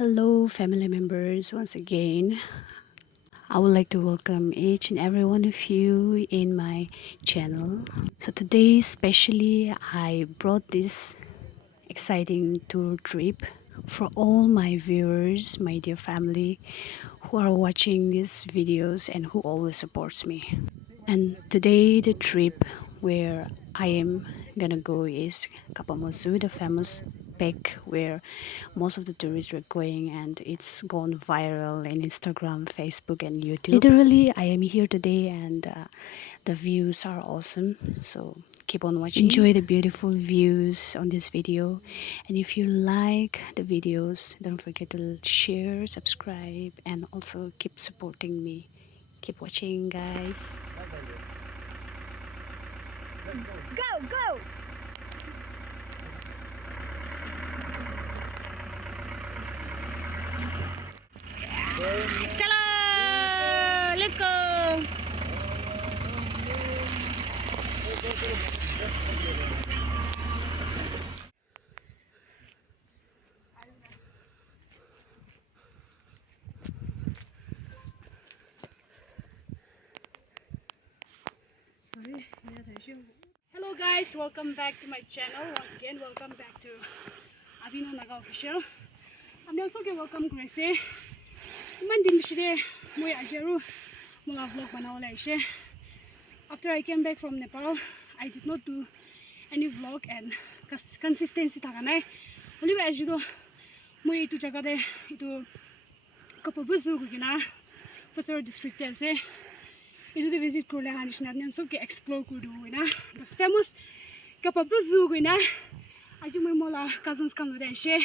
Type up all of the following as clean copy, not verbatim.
Hello, family members, once again. I would like to welcome each and every one of you in my channel. So, today, especially, I brought this exciting tour trip for all my viewers, my dear family who are watching these videos and who always supports me. And today the trip where I am gonna go is Kapamoudzü, the famous peak where most of the tourists were going, and it's gone viral in Instagram, Facebook and YouTube. Literally, I am here today and the views are awesome. So keep on watching. Enjoy the beautiful views on this video. And if you like the videos, don't forget to share, subscribe, and also keep supporting me. Keep watching, guys. Go, go! Chala! Let's go! Hello guys, welcome back to my channel. Once again, welcome back to Abhinav Naga Official. I'm also going to welcome Grace. After I came back from Nepal, I did not do any vlog and consistency. Only as you do, I to Jagade to Kapamoudzü Pasar district. Itu the visit kurla hanisna and so explore kudu the famous Kapamoudzü aju my mola cousins come share,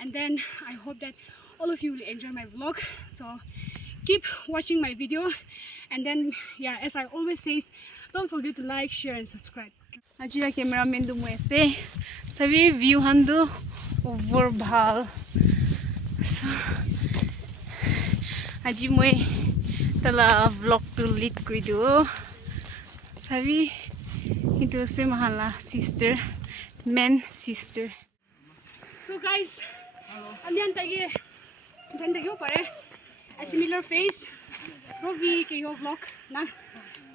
and then I hope that all of you will enjoy my vlog. So keep watching my video, and then yeah, as I always say, don't forget to like, share and subscribe. Aju cameraman do mo ese sabi view handu over bhal. So aju mo tala vlog to lead krido sabi itu se mahala sister, man sister. So guys, alian tagi janda kyo pare a similar face Robi ke yo vlog na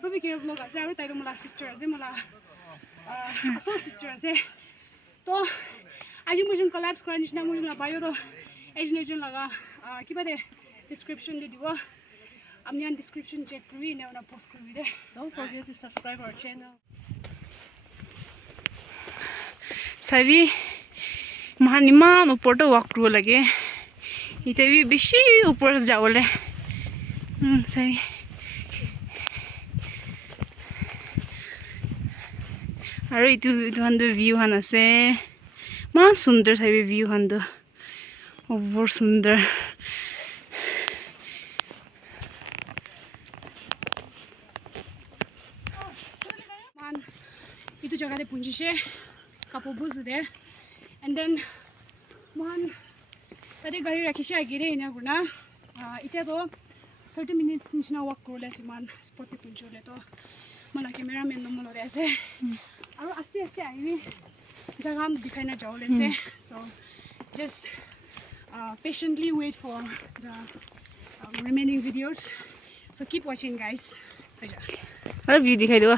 Robi ke yo vlog ase aru tai mala sister ase mala so sister ase to aji mujun collapse kora nishna mujun la bio ro ejun laga kiba de description de dibo amnian description check kuri ne ona post kuri de. Don't forget to subscribe our channel. Sabi mahanima upor to walk through lage ite bi beshi upor jawole sabi aru itu handu view han ase ma sundar sabi view handu over sundar. Itu jaga de punjishe Kapamoudzü there, and then man tadi gari rakhishe agire ina guna ite to 30 minutes nishna walk korle siman spot punjole to mala cameraman no molo ase aru aste aste aibi jaga am dikhai na jawle se. So just patiently wait for the remaining videos. So keep watching guys. Aru view dikhai do.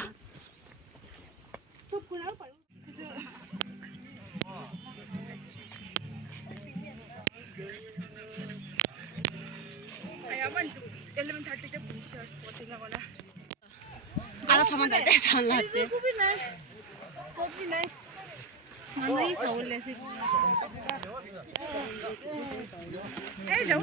आधा सामान देते सामान लाते मानो ये Saul लेसे ए जाओ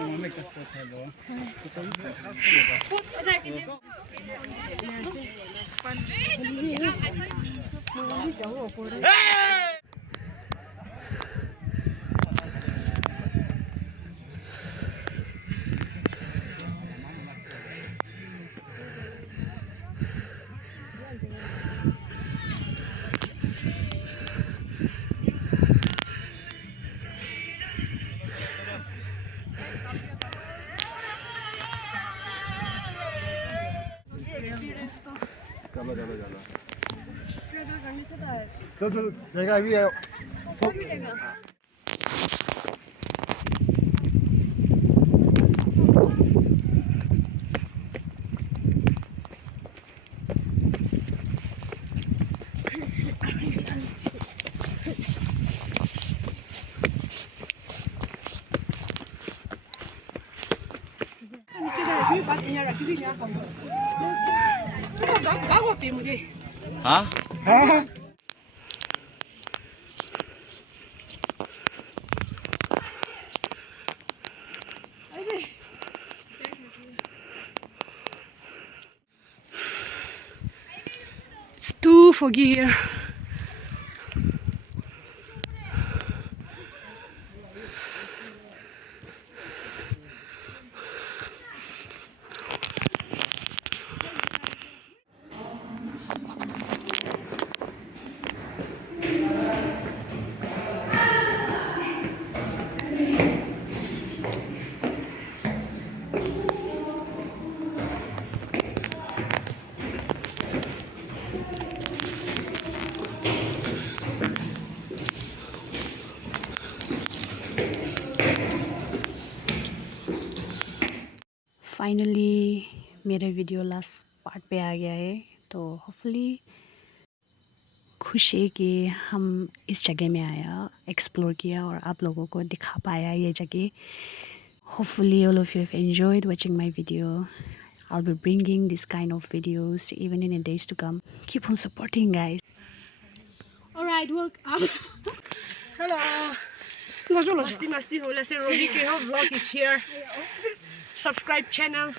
तो जगह भी है Hả? It's too foggy here. Finally मेरा वीडियो लास्ट पार्ट पे आ गया है, तो होपफुली खुश है कि हम इस जगह में आया, एक्सप्लोर किया और आप लोगों को दिखा पाया ये जगह. Hopefully all of you have enjoyed watching my video. I'll be bringing this kind of videos even in the days to come. Keep on supporting, guys. Alright, welcome. Hello. Masti ho lase Robi ke ho vlog is here. Subscribe channel.